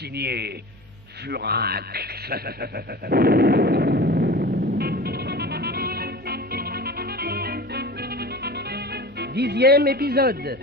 signé Furax. 10e épisode.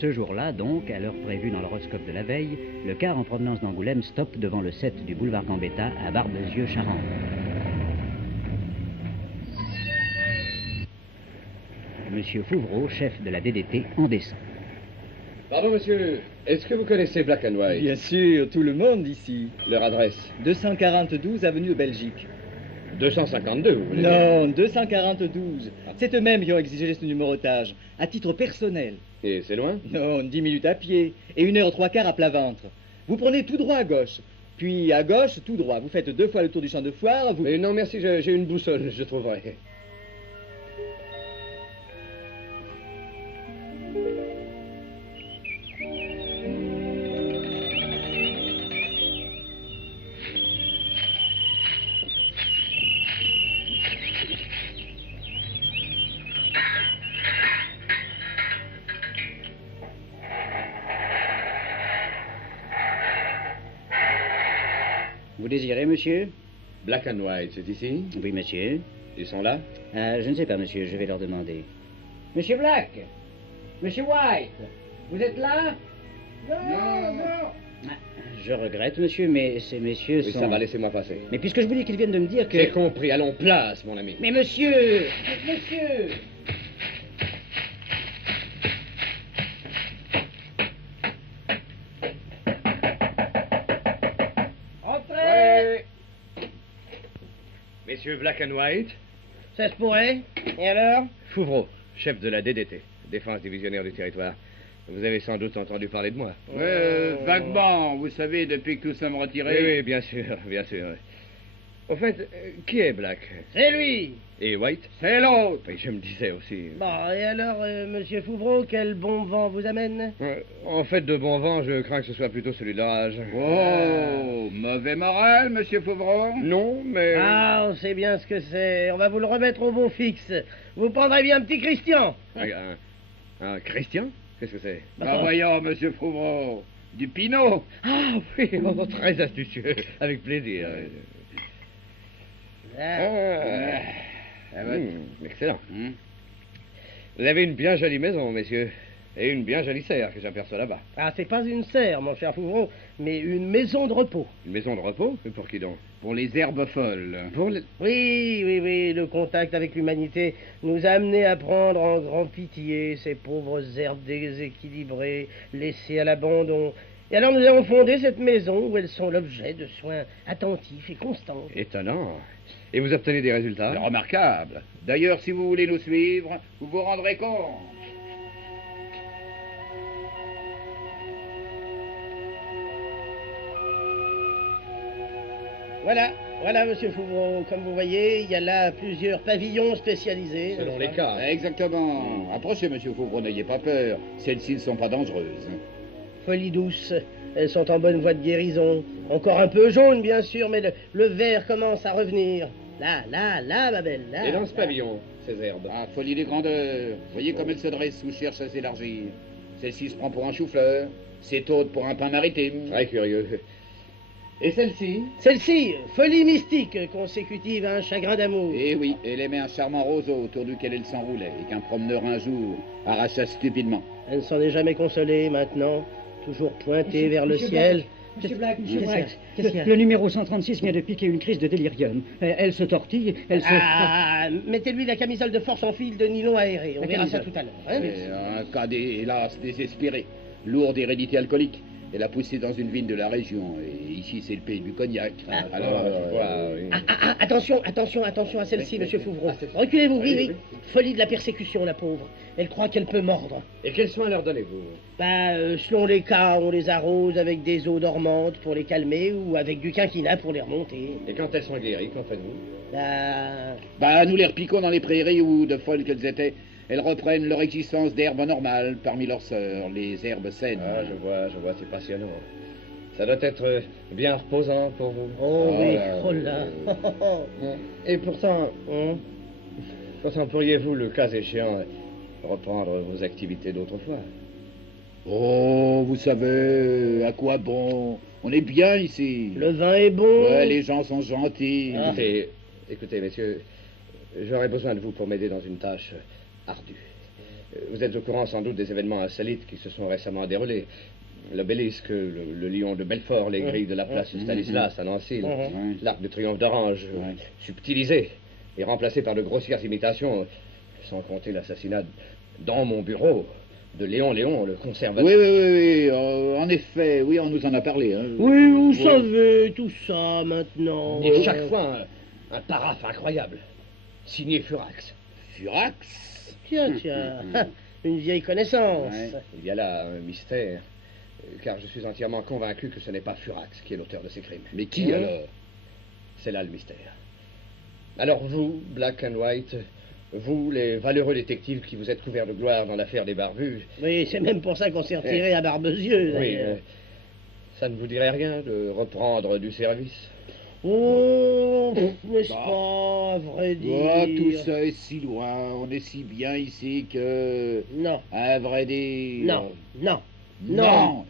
Ce jour-là, donc, à l'heure prévue dans l'horoscope de la veille, le car en provenance d'Angoulême stoppe devant le 7 du boulevard Gambetta à Barbezieux-Charente. Monsieur Fouvreau, chef de la DDT, en descend. Pardon, monsieur, est-ce que vous connaissez Black and White? Bien sûr, tout le monde ici. Leur adresse? 242 avenue de Belgique. 252, vous voulez dire? Non, 242. C'est eux-mêmes qui ont exigé ce numérotage, à titre personnel. Et c'est loin? Non, 10 minutes à pied, et 1 heure 3/4 à plat ventre. Vous prenez tout droit à gauche, puis à gauche, tout droit. Vous faites 2 fois le tour du champ de foire, vous... Mais non, merci, j'ai une boussole, je trouverai. Vous désirez, monsieur? Black and White, c'est ici? Oui, monsieur. Ils sont là? Je ne sais pas, monsieur, je vais leur demander. Monsieur Black, Monsieur White, vous êtes là? Je regrette, monsieur, mais ces messieurs Oui, sont... ça va, laissez-moi passer. Mais puisque je vous dis qu'ils viennent de me dire que... J'ai compris, allons, place, mon ami. Mais monsieur, monsieur. Entrez. Messieurs Black and White, Ça se pourrait. Et alors? Fouvreau, chef de la DDT, Défense divisionnaire du territoire. Vous avez sans doute entendu parler de moi. Vaguement, vous savez, depuis que nous sommes retirés. Oui, bien sûr, bien sûr. Au fait, qui est Black? C'est lui. Et White? C'est l'autre. Oui, je me disais aussi. Bon, et alors, monsieur Fouvreau, quel bon vent vous amène? En fait, de bon vent, je crains que ce soit plutôt celui de l'orage. Oh, mauvais moral, monsieur Fouvreau. Non, mais... Ah, on sait bien ce que c'est. On va vous le remettre au beau fixe. Vous prendrez bien un petit Christian. Un Christian? Qu'est-ce que c'est? Bah voyons, monsieur Fouvreau, du Pinot. Ah oui, oh, très astucieux. Avec plaisir. Excellent. Vous avez une bien jolie maison, messieurs. Et une bien jolie serre que j'aperçois là-bas. Ah, c'est pas une serre, mon cher Fouvreau, mais une maison de repos. Une maison de repos? Mais pour qui donc? Pour les herbes folles. Pour les... Oui, le contact avec l'humanité nous a amenés à prendre en grand pitié ces pauvres herbes déséquilibrées, laissées à l'abandon. Et alors nous avons fondé cette maison où elles sont l'objet de soins attentifs et constants. Étonnant. Et vous obtenez des résultats? Remarquable. D'ailleurs, si vous voulez nous suivre, vous vous rendrez compte. Voilà, monsieur Fouvreau. Comme vous voyez, il y a là plusieurs pavillons spécialisés. Selon les cas. Exactement. Approchez, monsieur Fouvreau, n'ayez pas peur. Celles-ci ne sont pas dangereuses. Folie douce. Elles sont en bonne voie de guérison. Encore un peu jaune, bien sûr, mais le vert commence à revenir. Là, ma belle, là. Et dans ce pavillon, ces herbes? Ah, folie des grandeurs. Voyez comme elle se dresse ou cherche à s'élargir. Celle-ci se prend pour un chou-fleur. C'est autre pour un pain maritime. Très curieux. Et celle-ci? Celle-ci, folie mystique, consécutive à un chagrin d'amour. Eh oui, elle aimait un charmant roseau autour duquel elle s'enroulait et qu'un promeneur un jour arracha stupidement. Elle ne s'en est jamais consolée maintenant, toujours pointée vers le ciel. Monsieur Black, Monsieur White, qu'est-ce qu'il y a? Le numéro 136 vient de piquer une crise de délirium. Elle se tortille, elle se... Ah, mettez-lui la camisole de force en fil de nylon aéré. On La verra ça camisole. tout à l'heure. Hein? Un cas, hélas, désespéré. Lourde hérédité alcoolique. Elle a poussé dans une vigne de la région. Et ici, c'est le pays du cognac. Attention à celle-ci, monsieur Fouvreau. Reculez-vous, oui. Folie de la persécution, la pauvre. Elle croit qu'elle peut mordre. Et quels soins leur donnez-vous? Selon les cas, on les arrose avec des eaux dormantes pour les calmer ou avec du quinquina pour les remonter. Et quand elles sont guéries, qu'en faites-vous? Nous les repiquons dans les prairies où, de folles qu'elles étaient, elles reprennent leur existence d'herbes normales parmi leurs sœurs, les herbes saines. Ah, je vois, c'est passionnant. Ça doit être bien reposant pour vous. Oh oui, oh là. Et pourtant, pourriez-vous, le cas échéant, reprendre vos activités d'autrefois? Oh, vous savez, à quoi bon? On est bien ici. Le vin est bon. Ouais, les gens sont gentils. Écoutez, messieurs, j'aurais besoin de vous pour m'aider dans une tâche ardue. Vous êtes au courant sans doute des événements insolites qui se sont récemment déroulés. L'obélisque, le lion de Belfort, les grilles de la place Stanislas à Nancy, l'arc de triomphe d'Orange, subtilisé et remplacé par de grossières imitations, sans compter l'assassinat dans mon bureau de Léon, le conservateur. Oui, en effet, oui, on nous en a parlé. Hein. Oui, vous savez tout ça maintenant. Et chaque fois, un paraphe incroyable, signé Furax. Furax? Tiens, une vieille connaissance. Ouais. Il y a là un mystère, car je suis entièrement convaincu que ce n'est pas Furax qui est l'auteur de ces crimes. Mais qui alors? C'est là le mystère. Alors vous, Black and White, vous, les valeureux détectives qui vous êtes couverts de gloire dans l'affaire des barbus... Oui, c'est même pour ça qu'on s'est retiré à Barbezieux. Oui, ça ne vous dirait rien de reprendre du service? Oh, n'est-ce pas, à vrai dire? Oh, tout ça est si loin, on est si bien ici que... Non. À vrai dire... Non,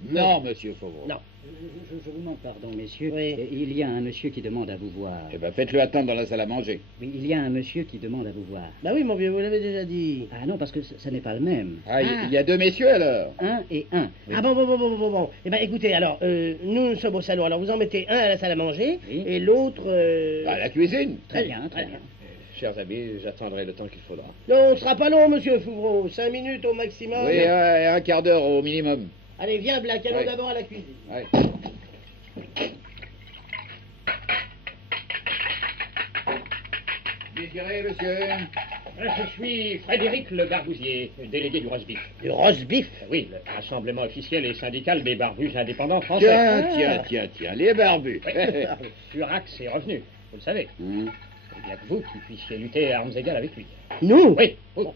monsieur Fauvreau. Non. Je vous demande pardon, messieurs. Oui. Il y a un monsieur qui demande à vous voir. Eh ben, faites-le attendre dans la salle à manger. Oui, il y a un monsieur qui demande à vous voir. Bah oui, mon vieux, vous l'avez déjà dit. Ah non, parce que ce n'est pas le même. Ah, il y a deux messieurs, alors? Un et un. Ah bon. Eh ben, écoutez, alors, nous sommes au salon. Alors, vous en mettez un à la salle à manger et l'autre... À la cuisine. Très bien, très bien. Chers amis, j'attendrai le temps qu'il faudra. Non, on ne sera pas long, monsieur Fouvreau. 5 minutes au maximum. Oui, un quart d'heure au minimum. Allez, viens, Black, allons Ouais. d'abord à la cuisine. Ouais. Désiré, monsieur? Je suis Frédéric Le Barbousier, délégué du Rosbif. Du roast beef. Oui, le rassemblement officiel et syndical des barbus indépendants français. Tiens, les barbus. Oui. Furax est revenu, vous le savez. Il n'y a que vous qui puissiez lutter à armes égales avec lui. Nous? Oui, bon.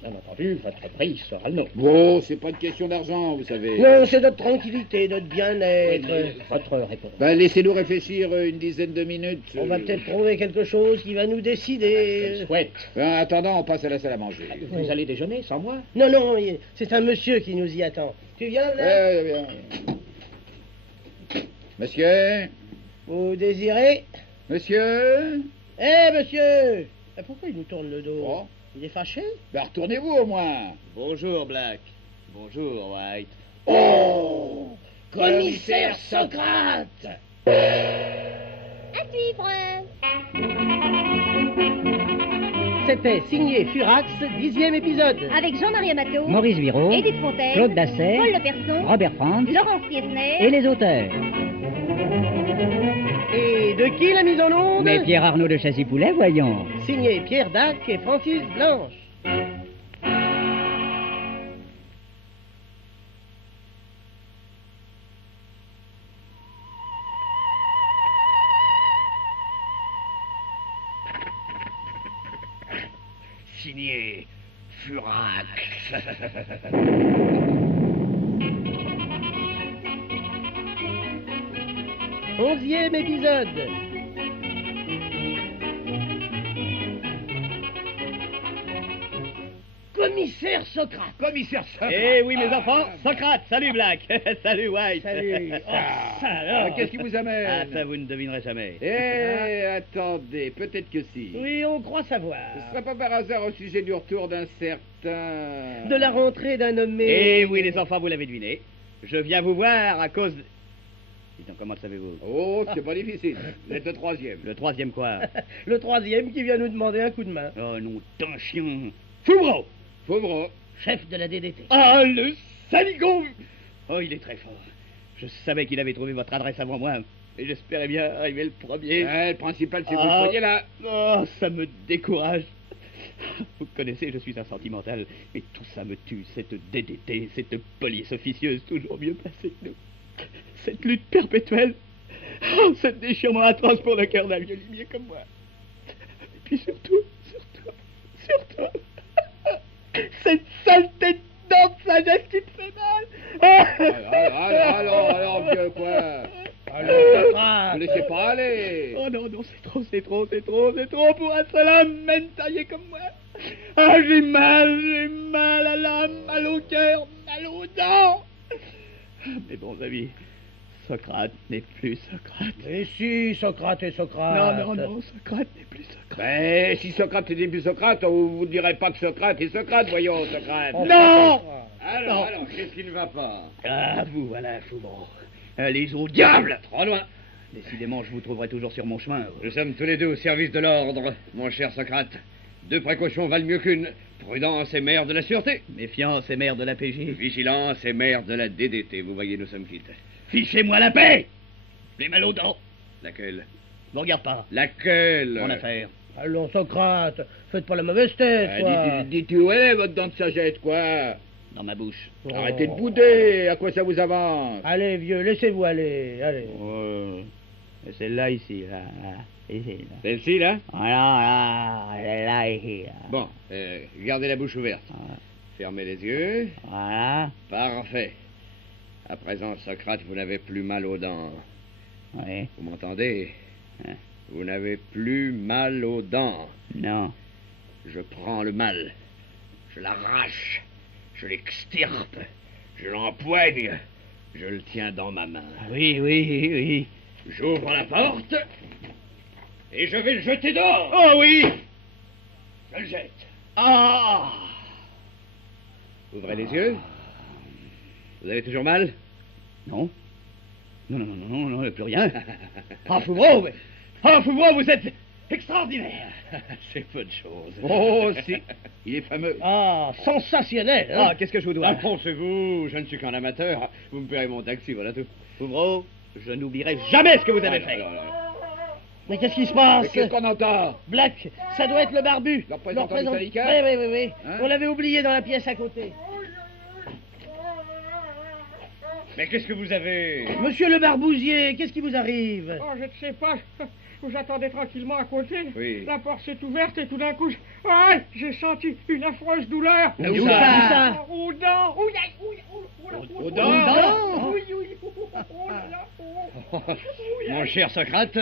Bien entendu, votre prix sera le nôtre. Bon, c'est pas une question d'argent, vous savez. Non, c'est notre tranquillité, notre bien-être. Votre réponse. Ben, laissez-nous réfléchir une dizaine de minutes. On va peut-être trouver quelque chose qui va nous Je décider. le souhaite. En attendant, on passe à la salle à manger. Vous allez déjeuner sans moi? Non, c'est un monsieur qui nous y attend. Tu viens, là? Bien. Monsieur? Vous désirez? Monsieur? Monsieur! Pourquoi il nous tourne le dos? Oh. Il est fâché? Ben, retournez-vous au moins. Bonjour, Black. Bonjour, White. Oh! Commissaire Socrate! À suivre. C'était signé Furax, 10e épisode. Avec Jean-Marie Amato, Maurice Viraud, Édith Fontaine, Claude Dasset, Paul Leperson, Robert Franz Laurence Kiesner, et les auteurs. Et de qui la mise en onde? Mais Pierre Arnaud de Chassis-Poulet, voyons. Signé Pierre Dac et Francis Blanche. Signé Furax. 11e épisode. Commissaire Socrate. Commissaire Socrate. Eh oui, mes enfants, Socrate, salut Black, salut White. Salut. Alors, qu'est-ce qui vous amène? Ah, ça vous ne devinerez jamais. Attendez, peut-être que si. Oui, on croit savoir. Ce serait pas par hasard au sujet du retour d'un certain... De la rentrée d'un nommé... Eh oui, les enfants, vous l'avez deviné. Je viens vous voir à cause... Dites donc, comment le savez-vous? Oh, c'est pas difficile. Vous êtes le troisième. Le troisième quoi? Le troisième qui vient nous demander un coup de main. Oh non, d'un chien. Fouvreau. Pauvre. Chef de la DDT. Ah, le saligon. Oh, il est très fort. Je savais qu'il avait trouvé votre adresse avant moi. Et j'espérais bien arriver le premier. Le principal, c'est que vous soyez là. Oh, ça me décourage. Vous connaissez, je suis un sentimental. Mais tout ça me tue. Cette DDT, cette police officieuse toujours mieux placée que nous. Cette lutte perpétuelle. Oh, ce déchirement atroce pour le cœur d'un vieux limier comme moi. Et puis surtout, cette saleté de dents de sagesse qui me fait mal. Alors, vieux, quoi. Alors, Ne laissez pas aller. Oh non, c'est trop pour un seul homme, même taillé comme moi. Ah, j'ai mal à l'âme, mal au cœur, mal aux dents. Mes bons amis, Socrate n'est plus Socrate. Et si, Socrate est Socrate. Non, Socrate n'est plus Socrate. Mais si Socrate était plus Socrate, on vous dirait pas que Socrate est Socrate, voyons, Socrate. Non. Alors, qu'est-ce qui ne va pas? Ah, vous voilà, Foumeau. Allez au diable. Trop loin. Décidément, je vous trouverai toujours sur mon chemin. Nous sommes tous les deux au service de l'ordre, mon cher Socrate. 2 précautions valent mieux qu'une. Prudence est mère de la sûreté. Méfiance est mère de la PJ. Vigilance est mère de la DDT. Vous voyez, nous sommes quittes. Fichez-moi la paix. Les mal aux dents. Laquelle? Ne regarde pas. Laquelle? Mon affaire. Allons, Socrate, faites pas la mauvaise tête, quoi. Dites où est votre dent de sagesse, quoi? Dans ma bouche. Arrêtez de bouder, à quoi ça vous avance? Allez, vieux, laissez-vous aller, allez. Celle-là ici, là. Ici, là. Celle-ci, là? Voilà, là, ici, là. Bon, gardez la bouche ouverte. Fermez les yeux. Voilà. Parfait. À présent, Socrate, vous n'avez plus mal aux dents. Oui. Vous m'entendez? Hein? Vous n'avez plus mal aux dents. Non. Je prends le mal. Je l'arrache. Je l'extirpe. Je l'empoigne. Je le tiens dans ma main. Oui. J'ouvre la porte. Et je vais le jeter dehors. Oh oui. Je le jette. Ah. Ouvrez les yeux. Vous avez toujours mal? Non, plus rien. Ah, Foumeau, vous êtes extraordinaire. C'est peu de choses. Oh, si, il est fameux. Ah, sensationnel, hein. Ah, qu'est-ce que je vous dois? Pensez-vous, je ne suis qu'un amateur. Vous me paierez mon taxi, voilà tout. Foumeau, je n'oublierai jamais ce que vous avez fait. Mais qu'est-ce qui se passe? Mais qu'est-ce qu'on entend? Black, ça doit être le barbu. Le représentant du syndicat? Oui. Hein? On l'avait oublié dans la pièce à côté. Mais qu'est-ce que vous avez? Monsieur le barbousier, qu'est-ce qui vous arrive? Oh, je ne sais pas. J'attendais tranquillement à côté. Oui. La porte s'est ouverte et tout d'un coup, j'ai senti une affreuse douleur. Où ça? Aux dents. Aux dents? Mon cher Socrate,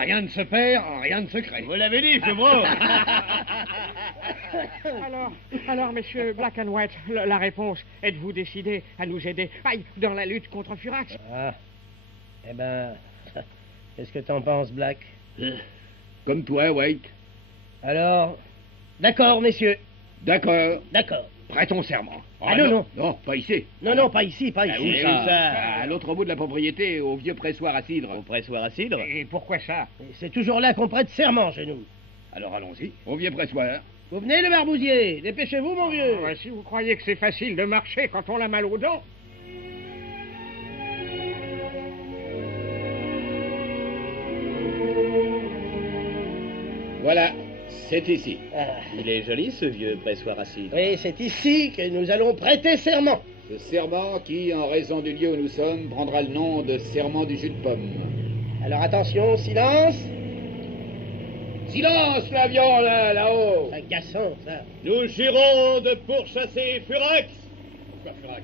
rien ne se perd, rien ne se crée. Vous l'avez dit, Foumeau. Alors, messieurs Black and White, la réponse, êtes-vous décidés à nous aider dans la lutte contre Furax? Ah, eh ben, qu'est-ce que t'en penses, Black? Comme toi, White. Alors, d'accord, messieurs, D'accord. d'accord. Prêtons serment. Ah non. Non, pas ici. Non, pas ici, pas ici. Où ça? À l'autre bout de la propriété, au vieux pressoir à cidre. Au pressoir à cidre. Et pourquoi ça? C'est toujours là qu'on prête serment chez nous. Alors allons-y, au vieux pressoir. Vous venez, le barbousier, dépêchez-vous, mon vieux. Si vous croyez que c'est facile de marcher quand on a mal aux dents. Voilà, c'est ici. Il est joli, ce vieux pressoir à cidre. Oui, c'est ici que nous allons prêter serment. Ce serment qui, en raison du lieu où nous sommes, prendra le nom de serment du jus de pomme. Alors attention, silence. Silence, l'avion, là-haut. Agaçant, ça. Nous jurons de pourchasser Furax. Quoi, Furax?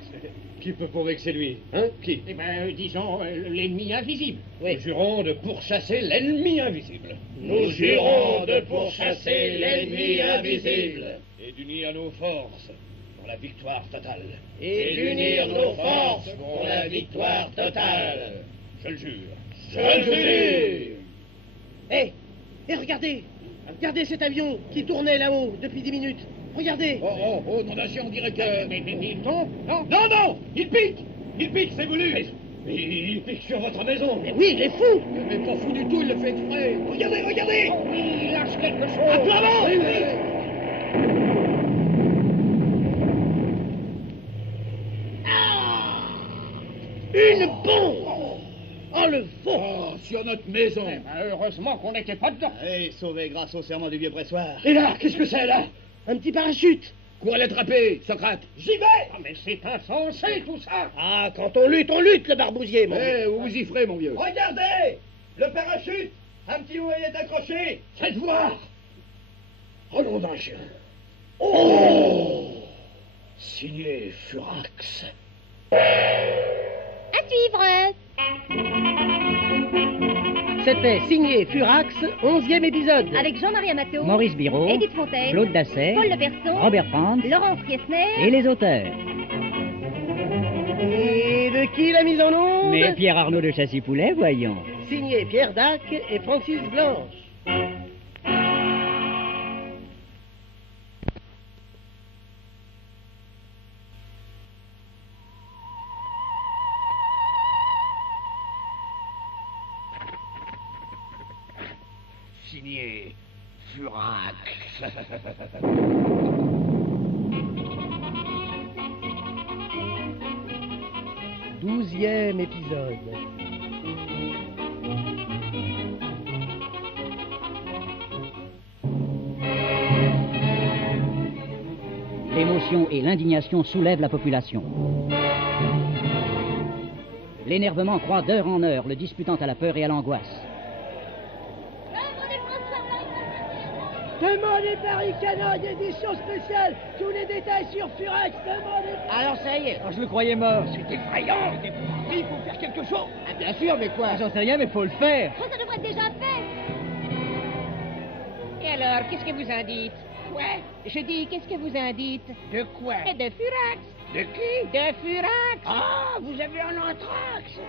Qui peut prouver que c'est lui? Hein? Qui? Eh ben, disons, l'ennemi invisible. Nous jurons de pourchasser l'ennemi invisible. Nous jurons de pourchasser l'ennemi invisible. Et d'unir nos forces pour la victoire totale. Et d'unir nos forces pour la victoire totale. Je le jure. Je le jure. Hé, regardez. Regardez cet avion qui tournait là-haut depuis 10 minutes. Regardez. Oh, nom d'un chien, on dirait que... Mais non, Non, il pique. Il pique, c'est voulu. Il pique sur votre maison. Mais oui, il est fou. Mais pas fou du tout, il le fait exprès. Regardez. il lâche quelque chose. À plat ventre. une bombe! Oh, le faux! Oh, sur notre maison. Eh ben, heureusement qu'on n'était pas dedans. Et sauvé grâce au serment du vieux pressoir. Et là, qu'est-ce que c'est, là? Un petit parachute! Cours à l'attraper, Socrate. J'y vais! Ah, mais c'est insensé, tout ça. Ah, quand on lutte, le barbousier, mon vieux. Eh, vous y ferez, mon vieux. Regardez! Le parachute! Un petit ouvrier est accroché! Faites voir. Oh, nom d'un chien. Oh! Signé Furax. À suivre. C'était signé Furax, 11e épisode. Avec Jean-Marie Amato, Maurice Biraud, Edith Fontaine, Claude Dasset, Paul Leberson, Robert Franz Laurence Riesner. et les auteurs. Et de qui la mise en onde? Mais Pierre Arnaud de Chassis-Poulet, voyons. Signé Pierre Dac et Francis Blanche. Signé Furax. 12e épisode. L'émotion et l'indignation soulèvent la population. L'énervement croît d'heure en heure, le disputant à la peur et à l'angoisse. Demandez Paris Canaille, édition spéciale. Tous les détails sur Furax, demandez. Alors ça y est. Je le croyais mort. C'est effrayant. Il faut faire quelque chose. Ah, bien sûr, mais quoi? J'en sais rien, mais faut le faire. Oh, ça devrait être déjà fait. Et alors, qu'est-ce que vous en dites? Quoi? Je dis, qu'est-ce que vous en dites? De quoi? Et de Furax. De qui? De Furax. Ah, vous avez un anthrax.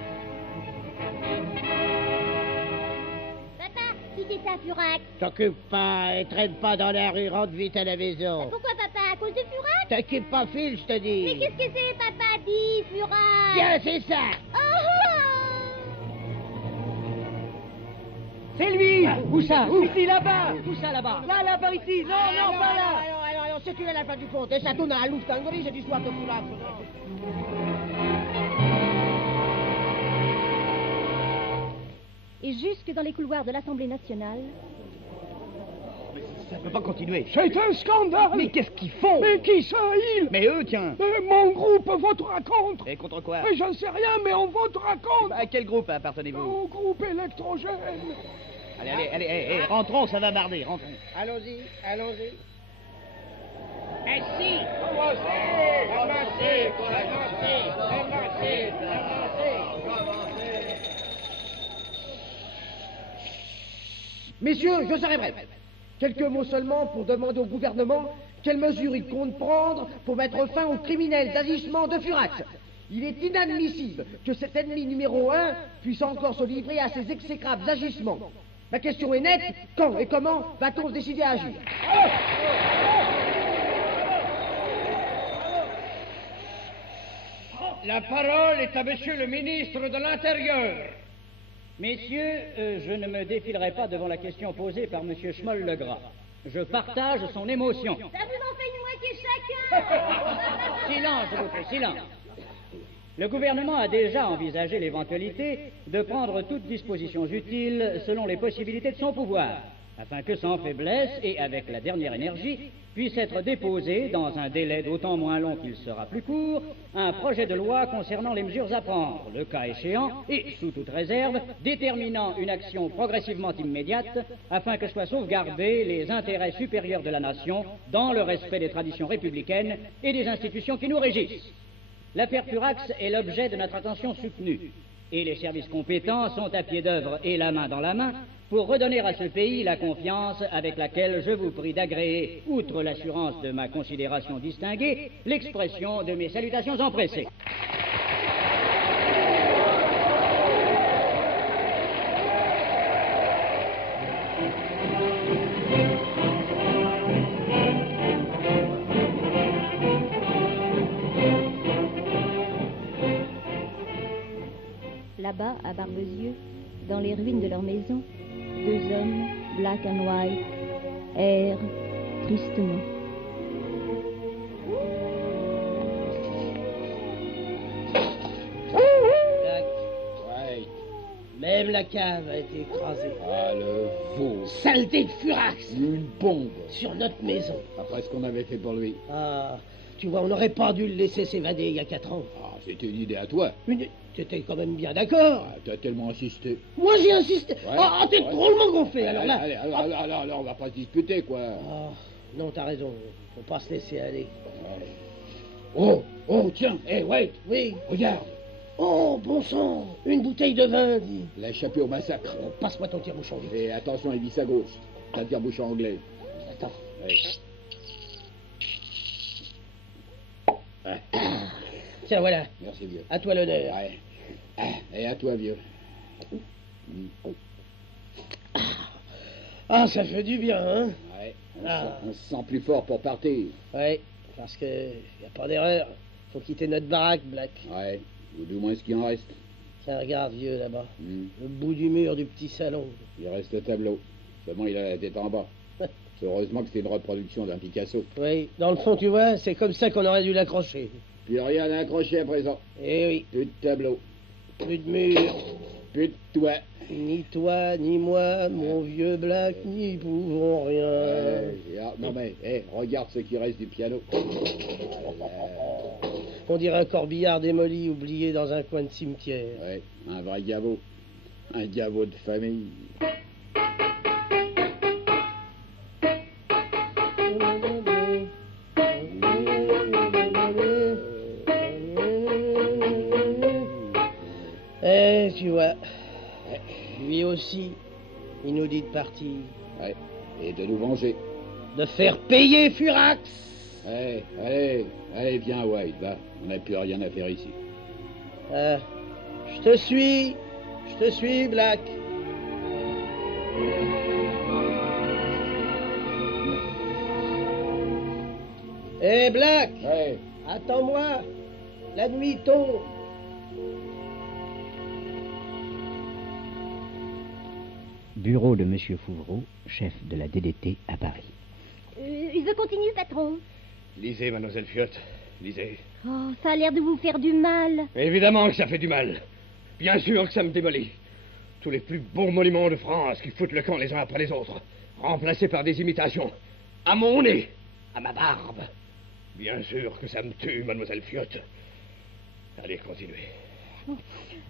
Papa, qui c'est ça, Furax? T'occupe pas et traîne pas dans la rue, rentre vite à la maison. Pourquoi, papa? À cause de Furax? T'occupe pas, file, je te dis. Mais qu'est-ce que c'est, papa? Dis, Furax. Tiens, c'est ça. Oh, C'est lui! Où ça? Ici, là-bas! Où ça, là-bas? Là, par ici. Non, non, pas là. Non, c'est tu l'as pas du compte. Et ça tourne à la Lufthansa, j'ai du soir de Furax. Et jusque dans les couloirs de l'Assemblée nationale, Ça peut pas continuer. C'est un scandale. Mais qu'est-ce qu'ils font? Mais qui ça, ils? Mais eux, tiens. Mon groupe votera contre. Et contre quoi? Mais j'en sais rien, mais on votera contre. À quel groupe appartenez-vous? Au groupe électrogène. Allez, rentrons, ça va barder, rentrons. Allons-y. Eh si. Messieurs, je serai bref. Quelques mots seulement pour demander au gouvernement quelles mesures il compte prendre pour mettre fin aux criminels agissements de Furax. Il est inadmissible que cet ennemi numéro 1 puisse encore se livrer à ces exécrables agissements. Ma question est nette, quand et comment va-t-on se décider à agir? La parole est à monsieur le ministre de l'Intérieur. Messieurs, je ne me défilerai pas devant la question posée par monsieur Schmoll-Legras. Je partage son émotion. ça vous en fait une moitié chacun. Silence, s'il vous plaît, silence. Le gouvernement a déjà envisagé l'éventualité de prendre toutes dispositions utiles selon les possibilités de son pouvoir, afin que sans faiblesse et avec la dernière énergie, puisse être déposé, dans un délai d'autant moins long qu'il sera plus court, un projet de loi concernant les mesures à prendre, le cas échéant, et, sous toute réserve, déterminant une action progressivement immédiate, afin que soient sauvegardés les intérêts supérieurs de la nation dans le respect des traditions républicaines et des institutions qui nous régissent. L'affaire Furax est l'objet de notre attention soutenue, et les services compétents sont à pied d'œuvre et la main dans la main pour redonner à ce pays la confiance avec laquelle je vous prie d'agréer, outre l'assurance de ma considération distinguée, l'expression de mes salutations empressées. Là-bas, à Barbezieux, dans les ruines de leur maison, deux hommes, black and white, errent tristement. Tac, Même la cave a été écrasée. Ah, le veau. Saleté de Furax! Une bombe. Sur notre maison. Après ce qu'on avait fait pour lui. Ah, tu vois, on n'aurait pas dû le laisser s'évader il y a 4 ans. Ah, c'était une idée à toi. T'étais quand même bien d'accord. Ah, t'as tellement insisté. Moi, j'ai insisté. Ouais, T'es drôlement gonflé, alors là. Allez, alors, on va pas se disputer, quoi. Ah, non, t'as raison. Faut pas se laisser aller. Ouais. Oh, tiens, wait. Oui. Regarde. Oh, bon sang. Une bouteille de vin, dis. Il a échappé au massacre. Oh, passe-moi ton tire-bouchon, vite. Et attention, il visse à gauche. C'est un tire-bouchon anglais. Attends. Ouais. Tiens, voilà. Merci, vieux. À toi l'honneur. Ouais. Et à toi, vieux. Ah, ça fait du bien, hein? Ouais. On se sent plus fort pour partir. Ouais, parce que y a pas d'erreur. Faut quitter notre baraque, Black. Ouais. Ou du moins ce qui en reste. Tiens, regarde, vieux, là-bas. Le bout du mur du petit salon. Il reste le tableau. Seulement, il a la tête en bas. Heureusement que c'est une reproduction d'un Picasso. Oui, dans le fond, tu vois, c'est comme ça qu'on aurait dû l'accrocher. Plus rien à accrocher à présent. Eh oui. Plus de tableau. Plus de mur. Plus de toit. Ni toi, ni moi, mon vieux Black, n'y pouvons rien. Non mais, regarde ce qui reste du piano. On dirait un corbillard démoli, oublié dans un coin de cimetière. Ouais, un vrai gaveau. Un gaveau de famille. Tu vois, lui aussi, il nous dit de partir. Ouais, et de nous venger. De faire payer Furax. Allez, viens, White, va. On n'a plus rien à faire ici. Je te suis, Black. Hé, Black. Ouais. Attends-moi. La nuit tombe. Bureau de Monsieur Fouvreau, chef de la DDT à Paris. Je continue, patron. Lisez, mademoiselle Fiotte, lisez. Oh, ça a l'air de vous faire du mal. Évidemment que ça fait du mal. Bien sûr que ça me démolit. Tous les plus beaux monuments de France qui foutent le camp les uns après les autres, remplacés par des imitations. À mon nez, à ma barbe. Bien sûr que ça me tue, mademoiselle Fiotte. Allez, continuez.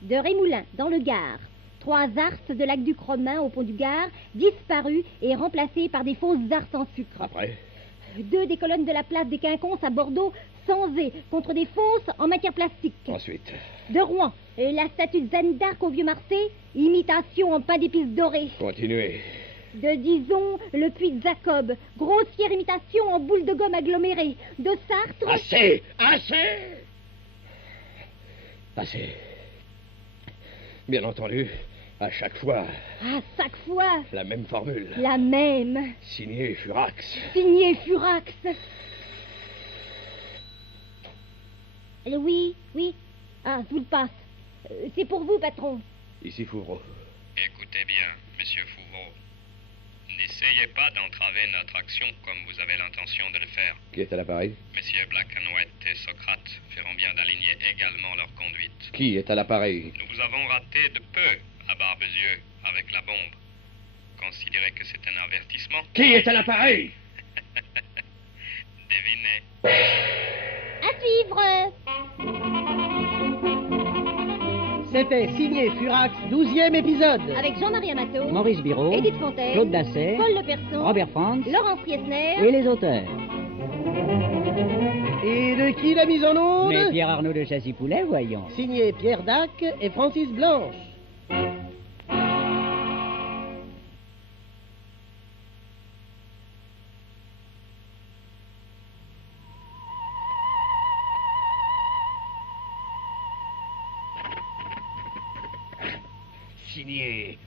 De Rémoulin, dans le Gard. 3 arces de lac du Cromin au pont du Gard, disparues et remplacées par des fausses arces en sucre. Après 2 des colonnes de la place des Quinconces à Bordeaux, sanzées contre des fausses en matière plastique. Ensuite. De Rouen, la statue de Jeanne d'Arc au Vieux-Marseille, imitation en pain d'épices dorées. Continuez. De Dison, le puits de Jacob, grossière imitation en boule de gomme agglomérée. De Sartre... Assez. Bien entendu, à chaque fois... À chaque fois... La même formule. La même. Signé Furax. Signé Furax. Oui. Ah, je vous le passe. C'est pour vous, patron. Ici Fouvreau. Écoutez bien, monsieur Fouvreau. N'essayez pas d'entraver notre action comme vous avez l'intention de le faire. Qui est à l'appareil? Messieurs Black and White et Socrate feront bien d'aligner également leur conduite. Qui est à l'appareil? Nous avons raté de peu à Barbezieux avec la bombe. Considérez que c'est un avertissement. Qui est à l'appareil? Devinez. À suivre. C'était signé Furax, 12e épisode. Avec Jean-Marie Amato, Maurice Biraud, Edith Fontaine, Claude Dasset, Paul Leperson, Robert Franz Laurence Riesner et les auteurs. Et de qui la mise en onde? Mais Pierre Arnaud de Châssy-Poulet, voyons. Signé Pierre Dac et Francis Blanche. Signé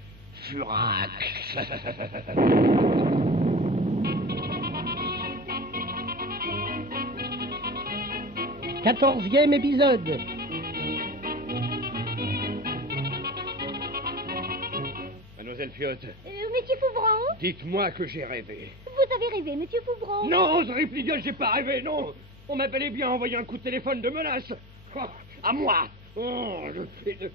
Furax. 14e épisode. Mademoiselle Fiotte, Monsieur Fouvron, dites-moi que j'ai rêvé. vous avez rêvé, Monsieur Fouvron. Non, ce réplique, j'ai pas rêvé, non. On m'a bel et bien envoyé un coup de téléphone de menace. Oh, à moi, Oh,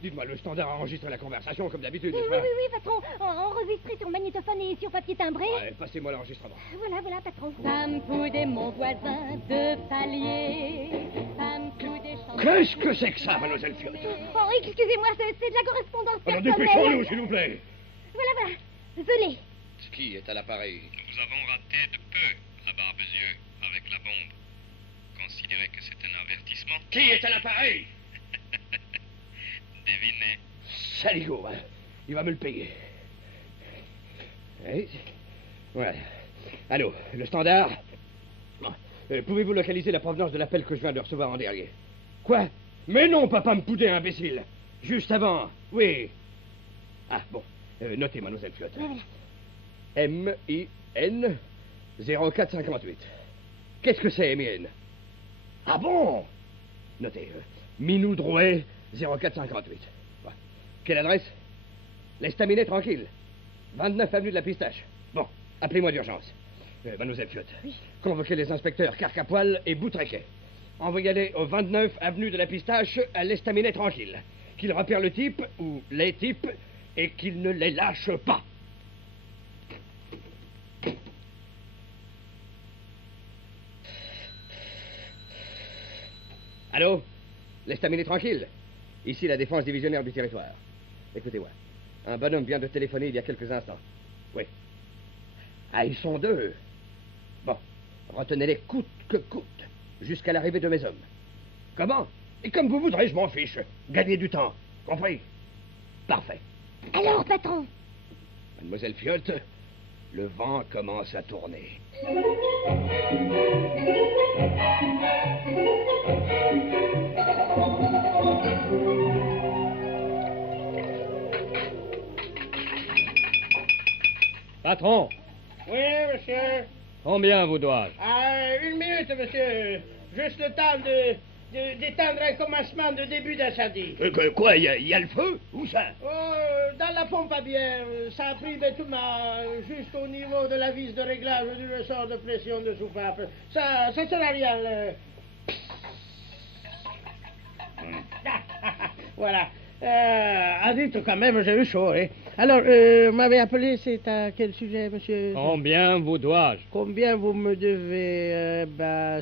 dites-moi, le standard a enregistré la conversation comme d'habitude, Oui, n'est-ce oui, pas? oui, patron. Enregistré sur magnétophone et sur papier timbré. Ouais, passez-moi l'enregistrement. Voilà, voilà, patron. Femme poudée, mon voisin de palier. Femme poudée, Qu'est-ce que c'est que ça, mademoiselle Fiotte? Oh, excusez-moi, c'est de la correspondance Alors personnelle. dépêchons-nous, s'il vous plaît. Voilà, voilà. Désolé. Qui est à l'appareil? Nous avons raté de peu la Barbezieux avec la bombe. Considérez que c'est un avertissement. Qui est à l'appareil? Devinez. Saligo, hein. Il va me le payer. Oui. Voilà. Allô, le standard? Bon. Pouvez-vous localiser la provenance de l'appel que je viens de recevoir en dernier? Quoi? Mais non, papa me poudait, imbécile. Juste avant, oui. Ah, bon. Notez, mademoiselle Fiotte. M-I-N 0458. Qu'est-ce que c'est, M-I-N? Ah bon? Notez. Minou Drouet 0458. Ouais. Quelle adresse? L'Estaminet tranquille. 29 avenue de la Pistache. Bon, appelez-moi d'urgence. Mademoiselle Fiotte. Oui. Convoquez les inspecteurs Carcapoil et Boutrequet. Envoyez-les au 29 avenue de la Pistache à l'Estaminet tranquille. Qu'ils repèrent le type, ou les types, et qu'ils ne les lâchent pas. Allô? L'Estaminet tranquille? Ici, la défense divisionnaire du territoire. Écoutez-moi. Un bonhomme vient de téléphoner il y a quelques instants. Oui. Ah, ils sont deux. Bon. Retenez-les coûte que coûte. Jusqu'à l'arrivée de mes hommes. Comment? Et comme vous voudrez, je m'en fiche. Gagnez du temps. Compris? Parfait. Alors, patron? Mademoiselle Fiotte, le vent commence à tourner. Patron. Oui, monsieur. Combien vous dois-je? Une minute, monsieur. Juste le temps d'étendre un commencement de début d'incendie. Quoi? Il y a le feu? Où ça? Dans la pompe à bière. Ça a pris bêtement jusqu'au niveau de la vis de réglage du ressort de pression de soupape. Ça sert à rien. Voilà. Dites quand même, j'ai eu chaud, hein. Alors, vous m'avez appelé, c'est à quel sujet, monsieur? Combien vous dois-je? Combien vous me devez?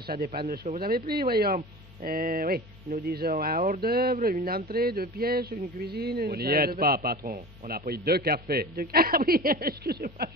Ça dépend de ce que vous avez pris, voyons. Oui, nous disons un hors-d'œuvre, une entrée, 2 pièces, une cuisine... Vous n'y êtes pas, patron. On a pris 2 cafés. Ah oui, excusez-moi.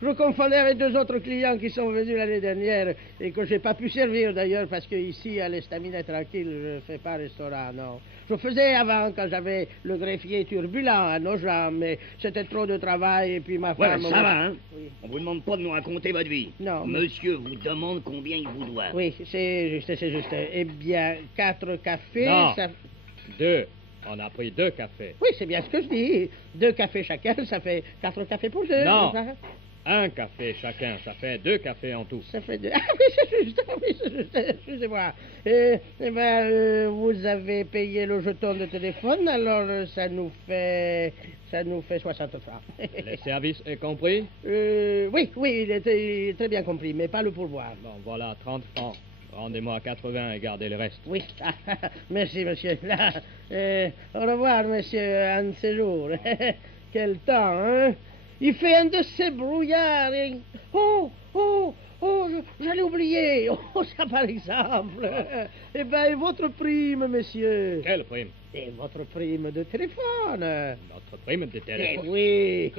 Je confondais avec 2 autres clients qui sont venus l'année dernière et que j'ai pas pu servir d'ailleurs parce que ici, à l'Estaminet tranquille, je fais pas restaurant, non. Je faisais avant quand j'avais le greffier turbulent à Nogent, mais c'était trop de travail et puis ma femme... ça va, hein? Oui. On vous demande pas de nous raconter votre vie. Non. Monsieur vous demande combien il vous doit. Oui, c'est juste, c'est juste. Eh bien, 4 cafés... Non, ça... 2. On a pris 2 cafés. Oui, c'est bien ce que je dis. 2 cafés chacun, ça fait 4 cafés pour 2. Non. 1 café chacun, ça fait 2 cafés en tout. Ça fait 2. Ah oui, c'est juste, excusez-moi. Vous avez payé le jeton de téléphone, alors ça nous fait 60 francs. Le service est compris? Oui, il est très bien compris, mais pas le pourboire. Bon, voilà, 30 francs. Rendez-moi 80 et gardez le reste. Oui, merci, monsieur. Là, au revoir, monsieur, un de ces jours. Quel temps, hein? Il fait un de ces brouillards et... Oh, j'allais oublier. Oh, ça par exemple. Eh bien, et votre prime, monsieur? Quelle prime? Et votre prime de téléphone. Notre prime de téléphone? Oui.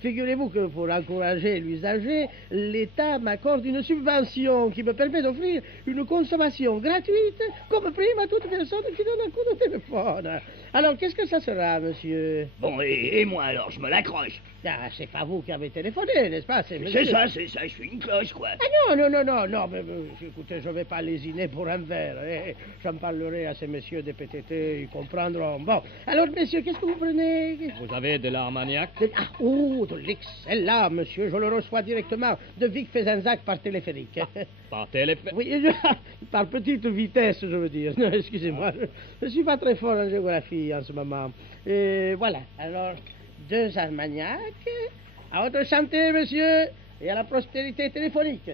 Figurez-vous que pour encourager l'usager, l'État m'accorde une subvention qui me permet d'offrir une consommation gratuite comme prime à toute personne qui donne un coup de téléphone. Alors, qu'est-ce que ça sera, monsieur? Bon, et moi alors, je me l'accroche. Ah, c'est pas vous qui avez téléphoné, n'est-ce pas? C'est ça, je suis une cloche, quoi. Ah non, mais écoutez, je vais pas lésiner pour un verre. J'en parlerai à ces messieurs des PTT, ils comprendront. Bon, alors, messieurs, qu'est-ce que vous prenez? Vous avez de l'Armagnac? De l'excellent, monsieur. Je le reçois directement de Vic Fezenzac par téléphérique. Par téléphérique? Oui, par petite vitesse, je veux dire. Non, excusez-moi, je suis pas très fort en géographie en ce moment. Voilà, alors, 2 Armagnac. À votre santé, monsieur, et à la prospérité téléphonique.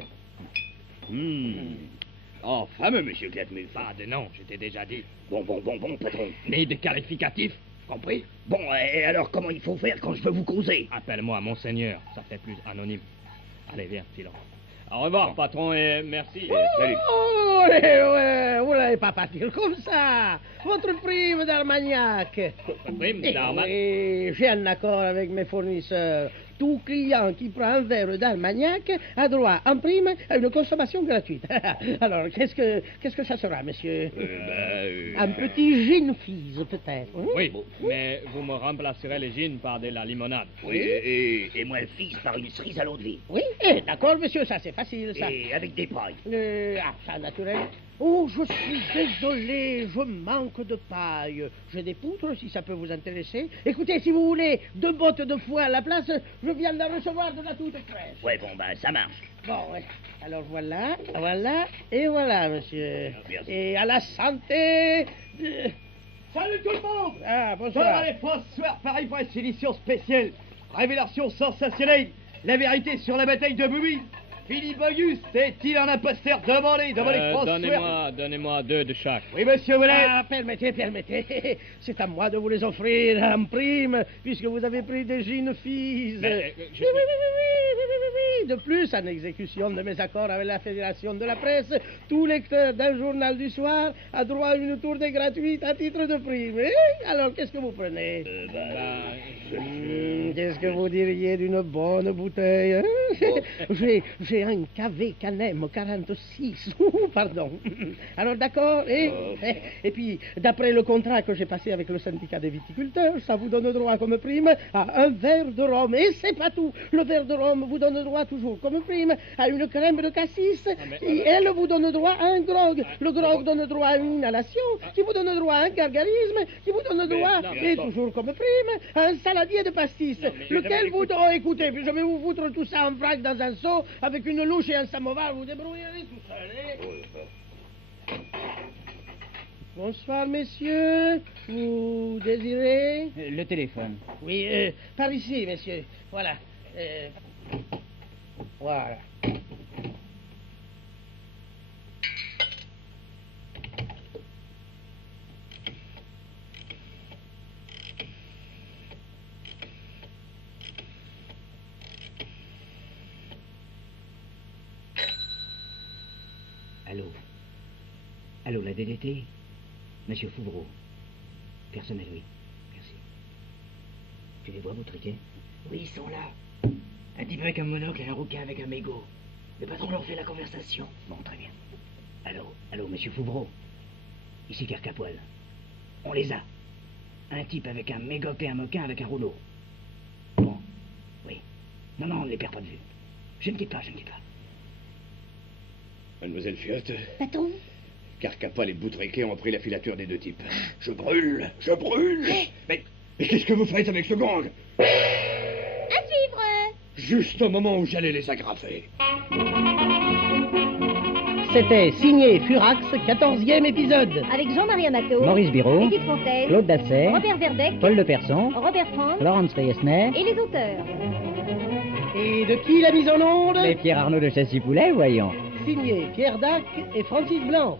Oh, fameux, monsieur Gladmuth. Pas de nom, je t'ai déjà dit. Bon, patron. Ni de qualificatif, compris? Bon, et alors comment il faut faire quand je veux vous causer? Appelle-moi monseigneur, ça fait plus anonyme. Allez, viens, filons. Au revoir, patron, et merci. Salut. Oh, ouais, vous n'allez pas partir comme ça. Votre prime d'Armagnac. Prime d'Armagnac? Oui, j'ai un accord avec mes fournisseurs. Tout client qui prend un verre d'Armagnac a droit en prime à une consommation gratuite. Alors, qu'est-ce que ça sera, monsieur? Un petit gin fizz, peut-être. Hein? Oui, mais vous me remplacerez les gins par de la limonade. Oui, et moi le fils par une cerise à l'eau de vie. Oui, d'accord, monsieur, ça c'est facile, ça. Et avec des pailles. Ça, naturel. Oh, je suis désolé, je manque de paille. J'ai des poutres, si ça peut vous intéresser. Écoutez, si vous voulez 2 bottes de foin à la place, je viens de recevoir de la toute fraîche. Ouais, bon, ben, ça marche. Bon, ouais. Alors voilà, et voilà, monsieur. Merci. Et à la santé de... Salut tout le monde! Ah, bonsoir. Allez, bonsoir, Paris Presse, édition spéciale. Révélation sensationnelle. La vérité sur la bataille de Bouvines. Philippe Auguste est-il un imposteur? Demandez François. Donnez-moi 2 de chaque. Oui, monsieur Ouellet. Ah, permettez. C'est à moi de vous les offrir en prime, puisque vous avez pris des gins fizz. Oui. De plus, en exécution de mes accords avec la Fédération de la Presse, tout lecteur d'un journal du soir a droit à une tournée gratuite à titre de prime. Alors, qu'est-ce que vous prenez? Qu'est-ce que vous diriez d'une bonne bouteille, hein? J'ai un KV Canem 46. Pardon. Alors d'accord, et puis d'après le contrat que j'ai passé avec le syndicat des viticulteurs, ça vous donne droit comme prime à un verre de rhum. Et c'est pas tout. Le verre de rhum vous donne droit toujours comme prime à une crème de cassis. Et elle vous donne droit à un grog. Le grog donne droit à une inhalation qui vous donne droit à un gargarisme qui vous donne droit, et toujours comme prime, à un saladier de pastis. Lequel vous... Oh, écoutez, puis je vais vous foutre tout ça en vrac dans un seau avec une louche et un samovar, vous débrouillerez tout seul. Bonsoir, messieurs. Vous désirez? Le téléphone. Oui, par ici, messieurs. Voilà. Voilà. Allô, la DDT? Monsieur Fouvreau. Personnel, oui. Merci. Tu les vois, vos triquets? Oui, ils sont là. Un type avec un monocle et un rouquin avec un mégot. Le patron leur fait la conversation. Bon, très bien. Allô, monsieur Fouvreau. Ici Carcapoil. On les a. Un type avec un mégot et un moquin avec un rouleau. Bon, oui. Non, on ne les perd pas de vue. Je ne quitte pas. Mademoiselle Fiotte, Patron? Carcapoil et Boutriquet ont pris la filature des 2 types. Je brûle. Mais qu'est-ce que vous faites avec ce gang? À suivre! Juste au moment où j'allais les agrafer. C'était signé Furax, 14e épisode. Avec Jean-Marie Amato, Maurice Biraud, Edith Fontaine, Claude Dasset, Robert Verbeck, Paul Leperson, Robert Franck Laurence Riesner et les auteurs. Et de qui la mise en onde? et Pierre Arnaud de Châssis-Poulet, voyons. Signé Pierre Dac et Francis Blanc.